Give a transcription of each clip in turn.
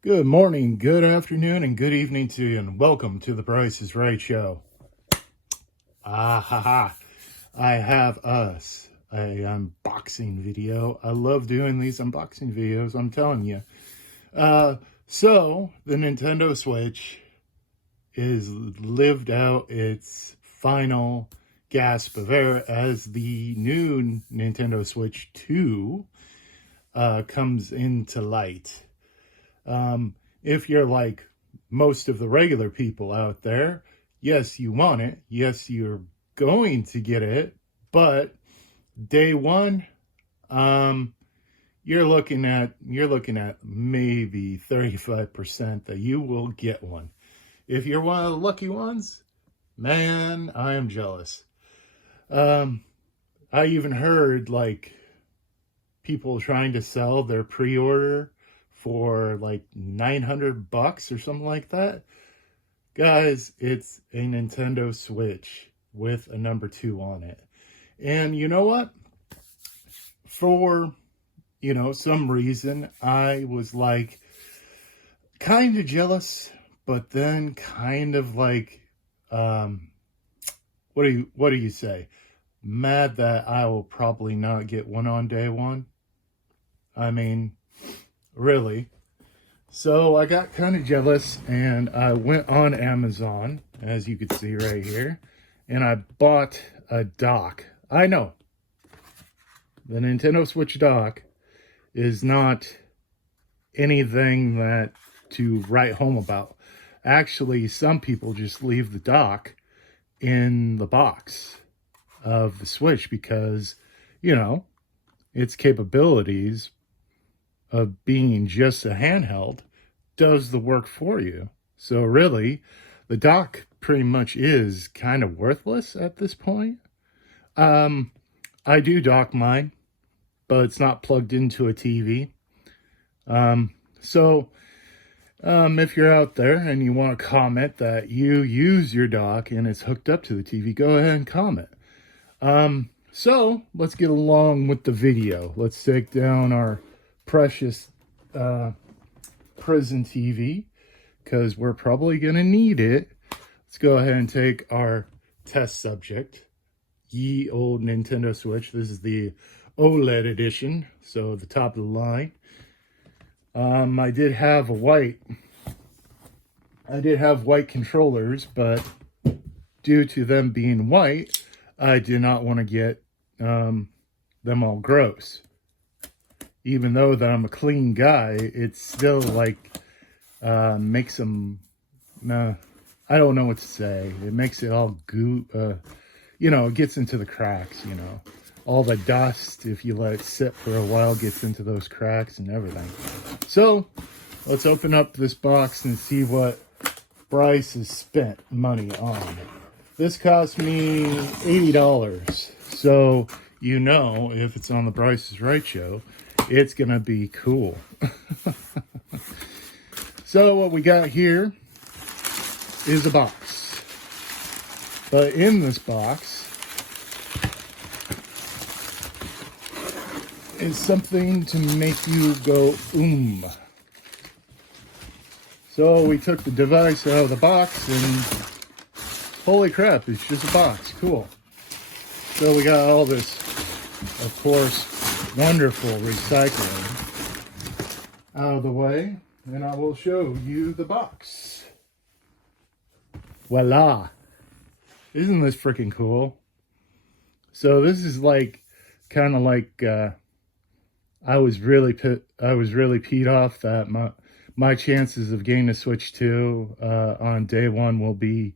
Good morning, good afternoon, and good evening to you, and welcome to the Price is Right show. Ah ha ha. I have us a unboxing video. I love doing these unboxing videos, I'm telling you. So the Nintendo Switch is lived out its final gasp of air as the new Nintendo Switch 2 comes into light. If you're like most of the regular people out there, yes, you want it. Yes, you're going to get it. But day one, you're looking at maybe 35% that you will get one. If you're one of the lucky ones, man, I am jealous. I even heard like people trying to sell their pre-order for like $900 or something like that. Guys, it's a Nintendo Switch with a number 2 on it. And you know what? For, some reason, I was like kind of jealous, but then kind of like, what do you say? Mad that I will probably not get one on day one. I mean, really. So I got kind of jealous and I went on Amazon, as you can see right here, and I bought a dock. I know the Nintendo Switch dock is not anything that to write home about. Actually, some people just leave the dock in the box of the Switch because, its capabilities of being just a handheld does the work for you. So really, the dock pretty much is kind of worthless at this point. I do dock mine, but it's not plugged into a TV. If you're out there and you want to comment that you use your dock and it's hooked up to the TV, go ahead and comment. So let's get along with the video. Let's take down our precious prison TV because we're probably going to need it. Let's go ahead and take our test subject, ye old Nintendo Switch. This is the OLED edition, so the top of the line. I did have white controllers, but due to them being white, I did not want to get them all gross. Even though that I'm a clean guy, it's still like makes them, I don't know what to say. It makes it all goo, it gets into the cracks, all the dust, if you let it sit for a while, gets into those cracks and everything. So let's open up this box and see what Bryce has spent money on. This cost me $80. So, if it's on the Bryce is Right show, it's going to be cool. So what we got here is a box. But in this box is something to make you go, So we took the device out of the box and holy crap, it's just a box. Cool. So we got all this, of course, wonderful recycling out of the way, and I will show you the box. Voila! Isn't this freaking cool? So this is like, kind of like, I was really peed off that my chances of getting a Switch 2 on day one will be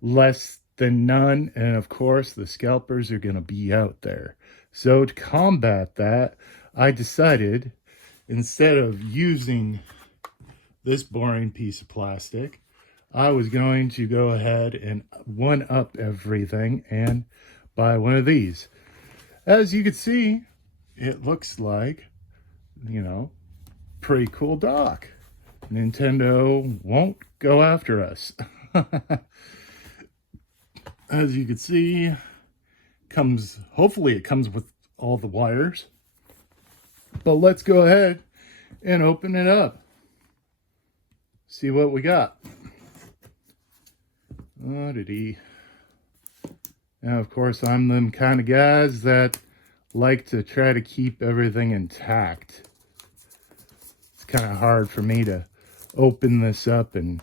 less than none, and of course the scalpers are going to be out there. So to combat that, I decided, instead of using this boring piece of plastic, I was going to go ahead and one-up everything and buy one of these. As you can see, it looks like, pretty cool dock. Nintendo won't go after us. As you can see, hopefully it comes with all the wires. But let's go ahead and open it up. see what we got. Oh, did he? Now, of course, I'm them kind of guys that like to try to keep everything intact. It's kind of hard for me to open this up and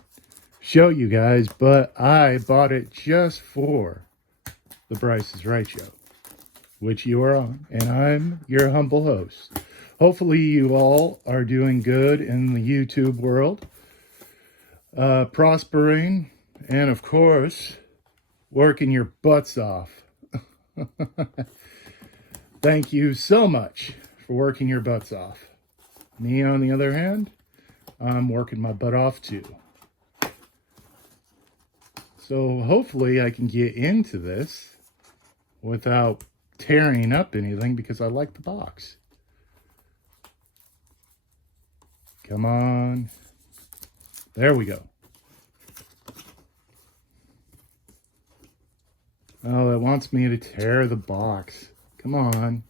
show you guys, but I bought it just for the Price is Right show, which you are on, and I'm your humble host. Hopefully you all are doing good in the YouTube world, prospering, and of course, working your butts off. Thank you so much for working your butts off. Me, on the other hand, I'm working my butt off too. So hopefully I can get into this without tearing up anything because I like the box. Come on. There we go. Oh, it wants me to tear the box. Come on.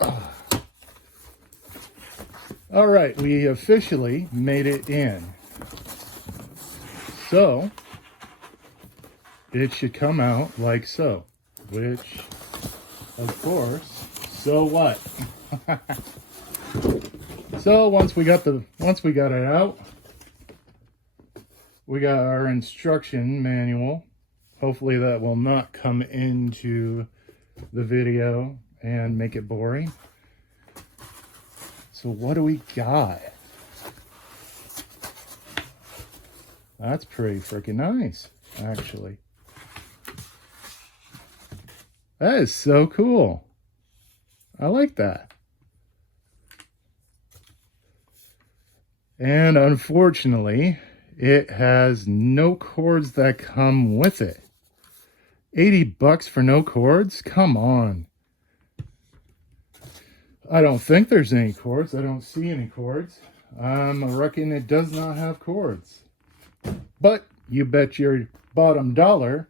Oh. All right, we officially made it in. So, it should come out like so. Which, of course, so what? So once we got it out, we got our instruction manual. Hopefully that will not come into the video and make it boring. So what do we got? That's pretty freaking nice, actually. That is so cool. I like that. And unfortunately, it has no cords that come with it. $80 for no cords? Come on. I don't think there's any cords. I don't see any cords. I reckon it does not have cords. But you bet your bottom dollar,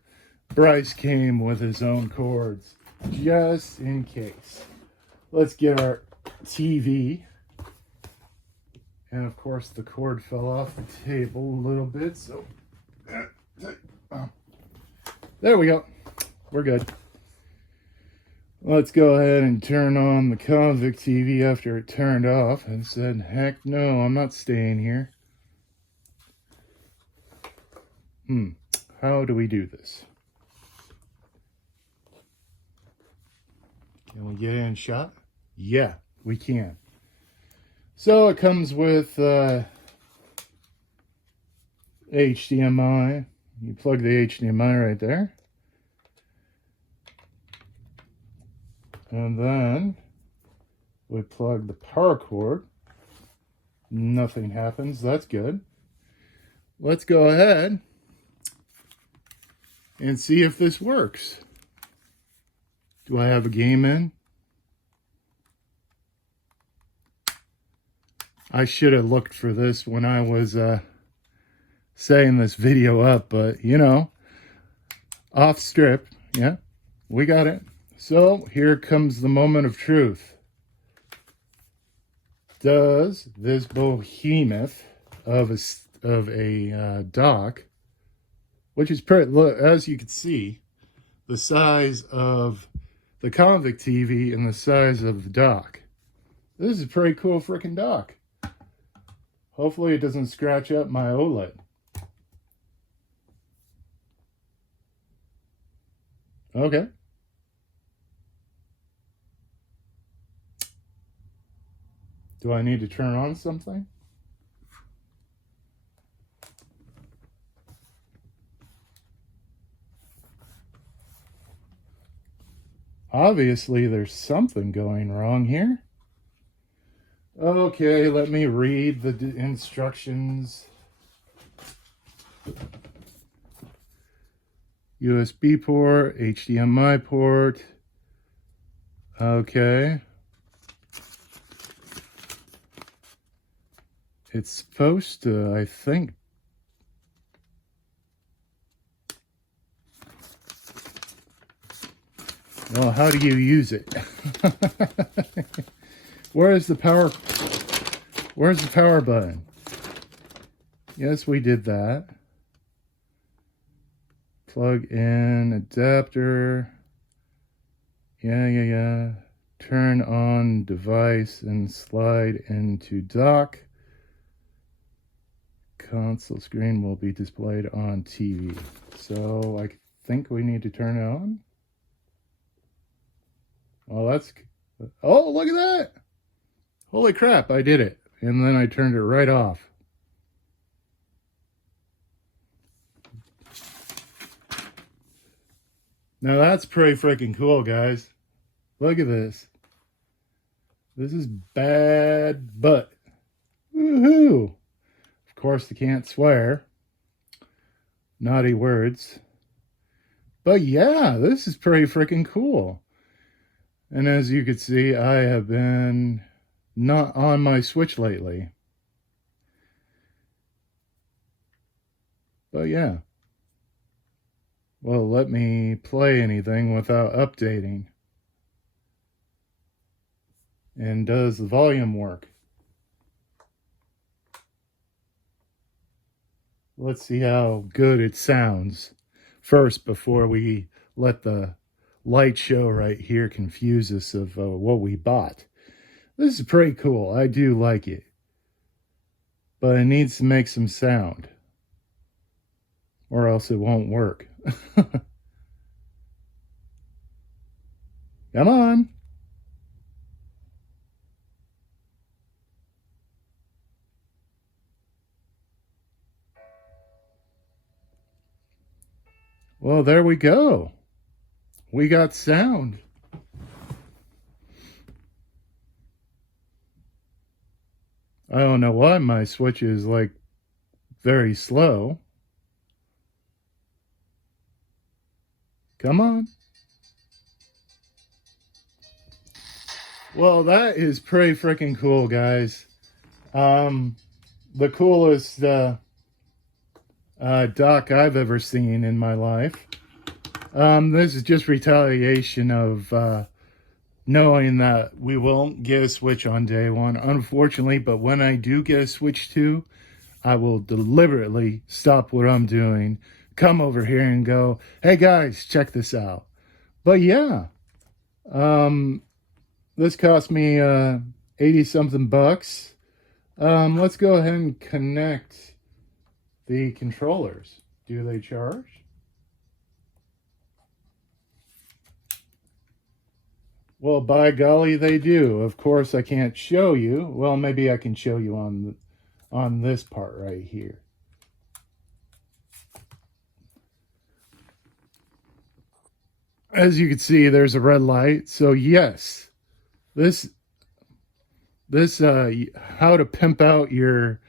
Bryce came with his own cords, just in case. Let's get our TV. And of course the cord fell off the table a little bit, so there we go. We're good. Let's go ahead and turn on the convict TV after it turned off and said, heck no, I'm not staying here. How do we do this? Can we get in shot? Yeah, we can. So it comes with HDMI. You plug the HDMI right there. And then we plug the power cord. Nothing happens. That's good. Let's go ahead and see if this works. Do I have a game in? I should have looked for this when I was setting this video up, but you know, off strip. Yeah, we got it. So here comes the moment of truth. Does this behemoth of a dock, which is pretty, as you can see, the size of the convict TV and the size of the dock. This is a pretty cool freaking dock. Hopefully it doesn't scratch up my OLED. Okay. Do I need to turn on something? Obviously, there's something going wrong here. Okay, let me read the instructions. USB port, HDMI port. Okay. It's supposed to, I think. Well, how do you use it? Where's the power button? Yes, we did that. Plug in adapter. Yeah. Turn on device and slide into dock. Console screen will be displayed on TV. So I think we need to turn it on. Well, that's... Oh, look at that! Holy crap, I did it. And then I turned it right off. Now that's pretty freaking cool, guys. Look at this. This is bad butt. Woohoo! Of course, they can't swear. Naughty words. But yeah, this is pretty freaking cool. And as you can see, I have been not on my Switch lately. But yeah. Well, let me play anything without updating. And does the volume work? Let's see how good it sounds first before we let the light show right here confuse us of what we bought. This is pretty cool. I do like it. But it needs to make some sound, or else it won't work. Come on. Well, there we go. We got sound. I don't know why my Switch is like very slow. Come on. Well, that is pretty freaking cool, guys. The coolest dock I've ever seen in my life. This is just retaliation of knowing that we won't get a Switch on day one, unfortunately. But when I do get a Switch 2, I will deliberately stop what I'm doing, come over here and go, hey guys, check this out. But yeah, this cost me 80 something bucks. Let's go ahead and connect the controllers. Do they charge? Well, by golly, they do. Of course, I can't show you. Well, maybe I can show you on this part right here. As you can see, there's a red light. So yes, this how to pimp out your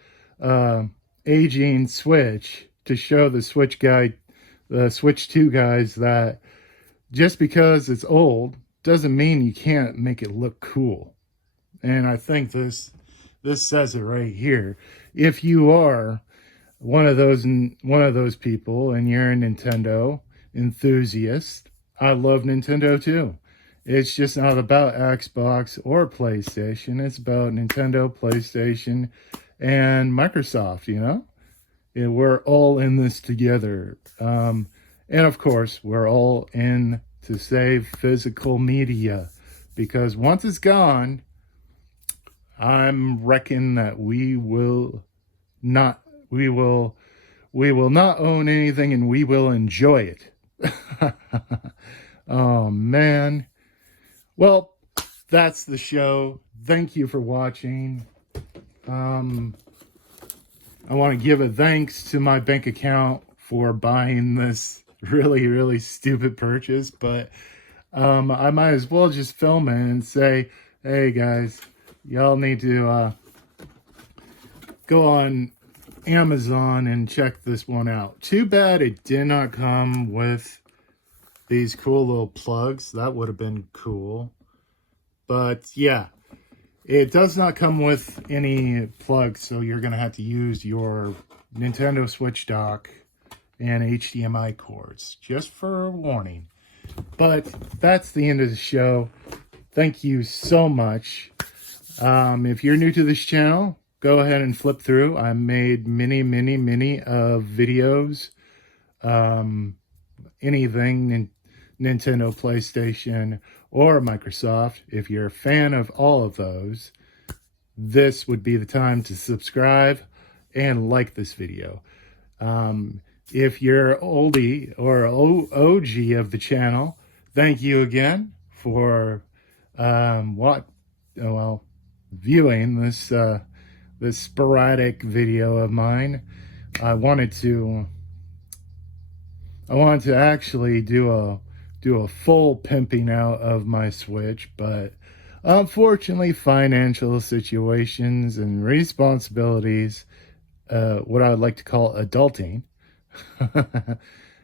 aging Switch to show the Switch 2 guys that just because it's old doesn't mean you can't make it look cool. And I think this says it right here. If you are one of those people and you're a Nintendo enthusiast, I love Nintendo too. It's just not about Xbox or PlayStation. It's about Nintendo, PlayStation, and Microsoft, you know? And we're all in this together. And of course, we're all in to save physical media. Because once it's gone, I'm reckoning that we will not own anything, and we will enjoy it. Oh, man. Well, that's the show. Thank you for watching. I want to give a thanks to my bank account for buying this really, really stupid purchase. But I might as well just film it and say, hey, guys, y'all need to go on Amazon and check this one out. Too bad it did not come with these cool little plugs. That would have been cool. But yeah, it does not come with any plugs, so you're going to have to use your Nintendo Switch dock and HDMI cords, just for a warning. But that's the end of the show. Thank you so much. If you're new to this channel, go go ahead and flip through. I made many of videos. Anything Nintendo, PlayStation, or Microsoft. If you're a fan of all of those, this would be the time to subscribe and like this video. If you're oldie or OG of the channel, thank you again for viewing this sporadic video of mine. I wanted to actually do a full pimping out of my Switch, but unfortunately financial situations and responsibilities, what I would like to call adulting,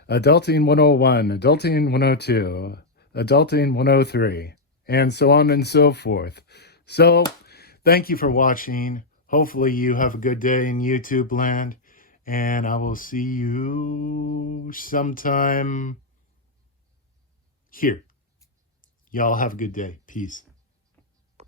adulting 101, adulting 102, adulting 103, and so on and so forth. So thank you for watching. Hopefully you have a good day in YouTube land, and I will see you sometime here. Y'all have a good day. Peace.